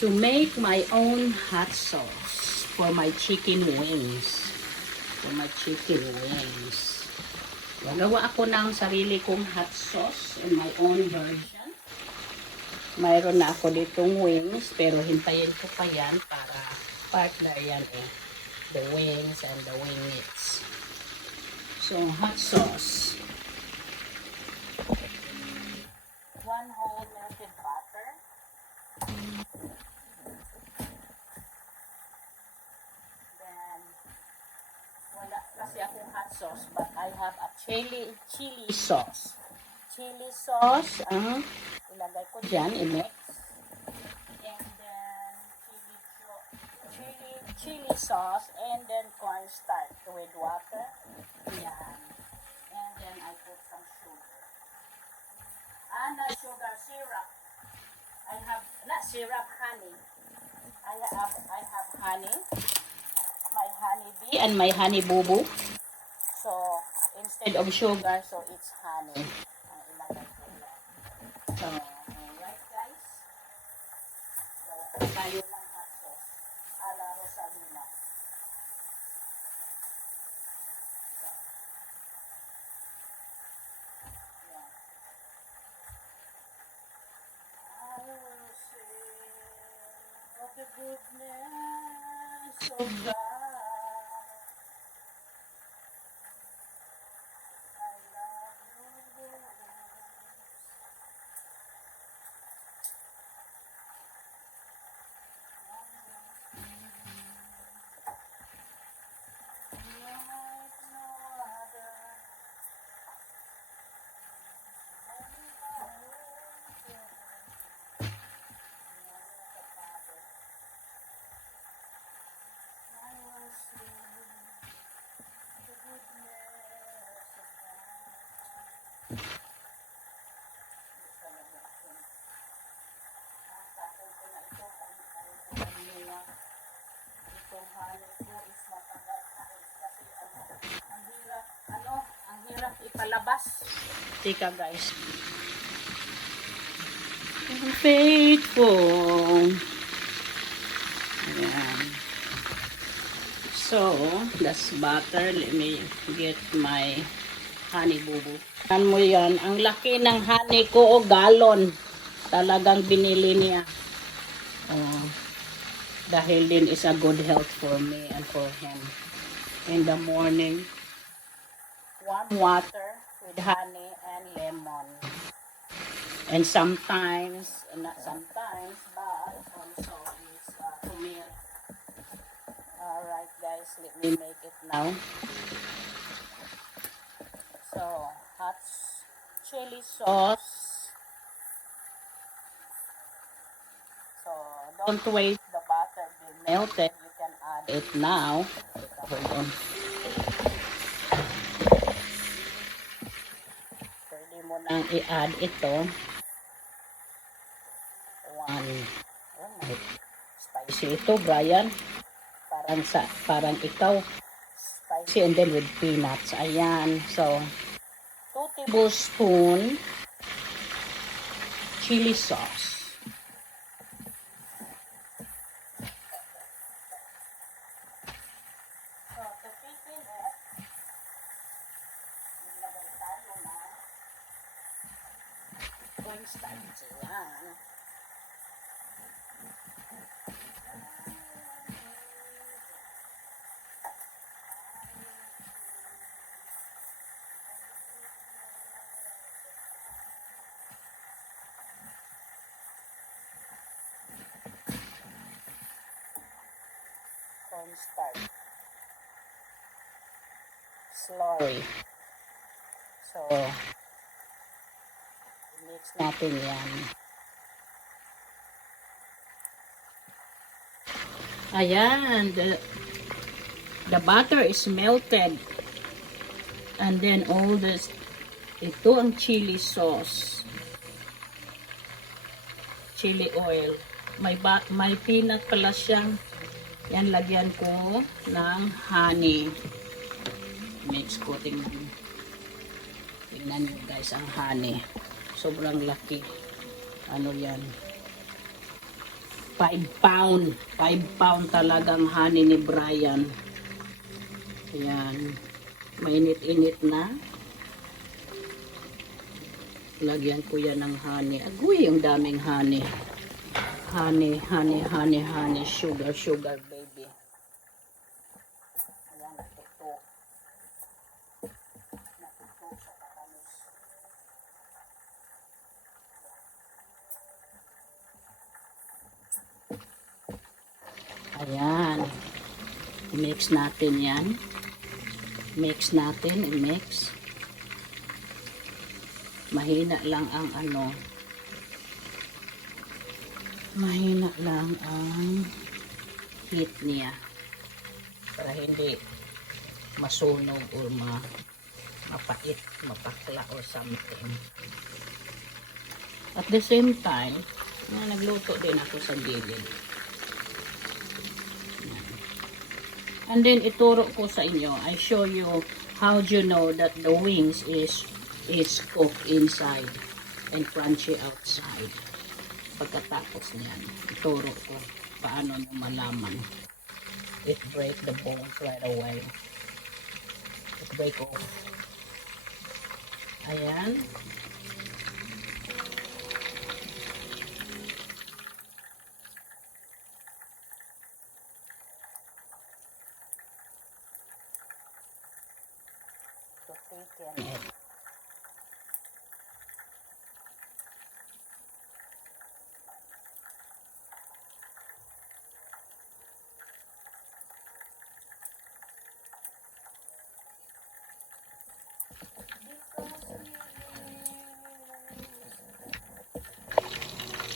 to make my own hot sauce for my chicken wings. Gagawa ako ng sarili kong hot sauce in my own version. Mayroon na ako ditong wings, pero hintayin ko pa yan para partner yan eh. The wings and the wingets. So, hot sauce. 1 whole melted butter. Then, wala kasi akong hot sauce, but I have a chili sauce. Chili sauce, ilagay ko dyan, i-mix. And then, chili sauce, and then cornstarch with water. Yan. And then, I put some sugar. Not sugar, syrup. I have, not syrup, honey. I have honey. My honey bee and my honey boo-boo. So, instead of sugar, so it's honey. So, alright guys. So, tayo ng hot sauce. A la Rosalina. So, yeah. I will sing of the goodness of God. Ang hirap ipalabas. Tika guys. I'm faithful. Ayan. So, that's butter. Let me get my honey boo-boo. Ano mo yan? Ang laki ng honey ko o galon. Talagang binili niya. Oh, dahil din is a good health for me and for him. In the morning, warm water with honey and lemon. And sometimes, not sometimes, but also is turmeric. Alright guys, let me make it now. So, hot chili sauce. So, don't wait the butter to be melted. You can add it now. Hold on. Pwede mo nang i-add ito. Oh my, spicy ito, Brian. Parang ikaw. Spicy and then with peanuts. Ayan. So, 2 tablespoon chili sauce. Cornstarch. Ayan. Cornstarch. Slurry. So, mix natin yan. Ayan, the butter is melted. And then all this, ito ang chili sauce. Chili oil. May peanut pala siyang, yan lagyan ko ng honey. Mix ko, tingnan nyo guys ang honey. Sobrang laki. Ano yan? 5 pound. 5 pound talagang honey ni Brian. Ayan. Mainit-init na. Lagyan ko yan ng honey. Agoy, yung daming honey. Honey, honey, honey, honey. Sugar, sugar, baby. Ayan, natuto. Natuto sa katamis. Ayan. I-mix natin yan. Mix natin. I-mix. Mahina lang ang ano. Mahina lang ang heat niya. Para hindi masunog o mapait, mapakla or something. At the same time, nagluto din ako sa gilid. And then ituro ko sa inyo, I show you how do you know that the wings is cooked inside and crunchy outside. Pagkatapos niyan, ituro ko paano nyo malaman. It break the bones right away. It break off. Ayan. To thicken it.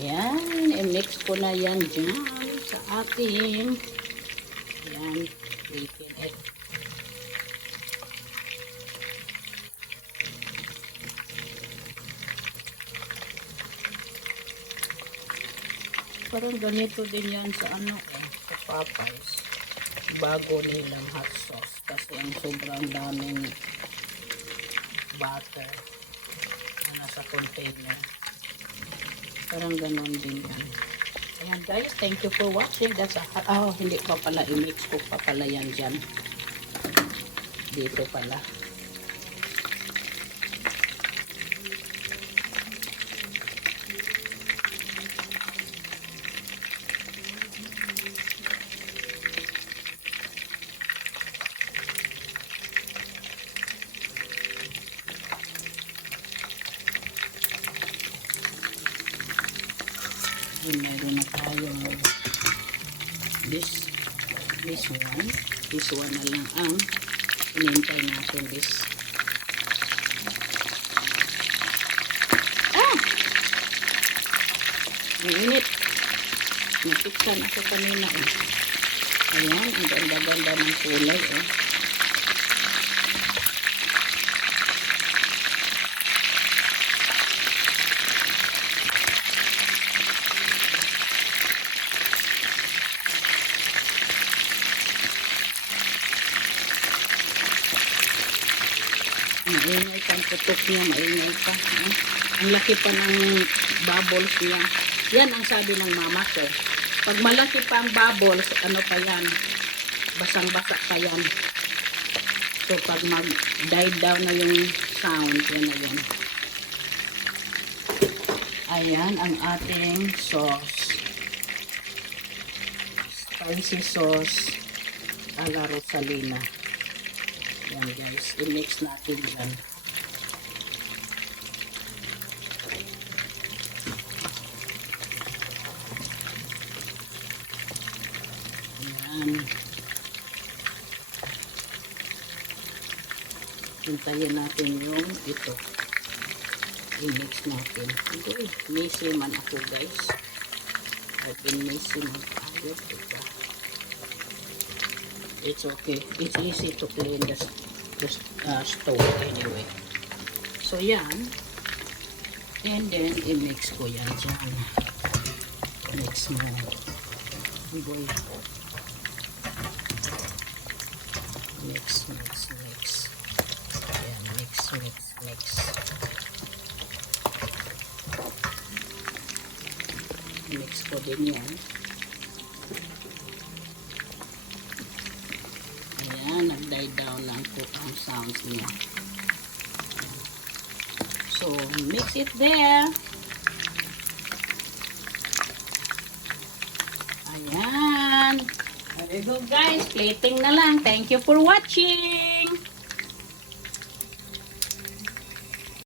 Ayan, i-mix ko na yan dyan sa ating ayan, thicken it. Parang ganito din yan sa ano sa Popeyes. Bago nilang hot sauce kasi ang sobrang daming butter na nasa container. Parang ganon din yan. Ayan guys, thank you for watching. That's hindi pa pala, i-mix ko pa pala yan dyan. Dito pala. Meron na tayong this one na lang ang inintay natin this mainit natiksan ako kanina ayan, ang ganda-ganda ng kulay maingay pa ang putok niya, maingay pa. Ang laki pa ng bubbles niya. Yan ang sabi ng mama ko. Pag malaki pa ang bubbles, ano pa yan? Basang-basa pa yan. So, pag mag-die down na yung sound, yan na yan. Ayan ang ating sauce. Spicy sauce ala Rosalina. Yan guys, i-mix natin yan. Yan. Hintayin natin yung ito. I-mix natin. Okay, messy man ako guys. I've been messy man ako. It's okay. It's easy to clean the stove anyway. So yan. And then i-mix ko yan dyan. Mix mo. Boy. Mix, mix, mix. Ayan, mix, mix, mix. Mix ko din yan. Ayan, nag-die down lang po ang sounds niya. So, mix it there. Ayan. There you go guys. Plating na lang. Thank you for watching.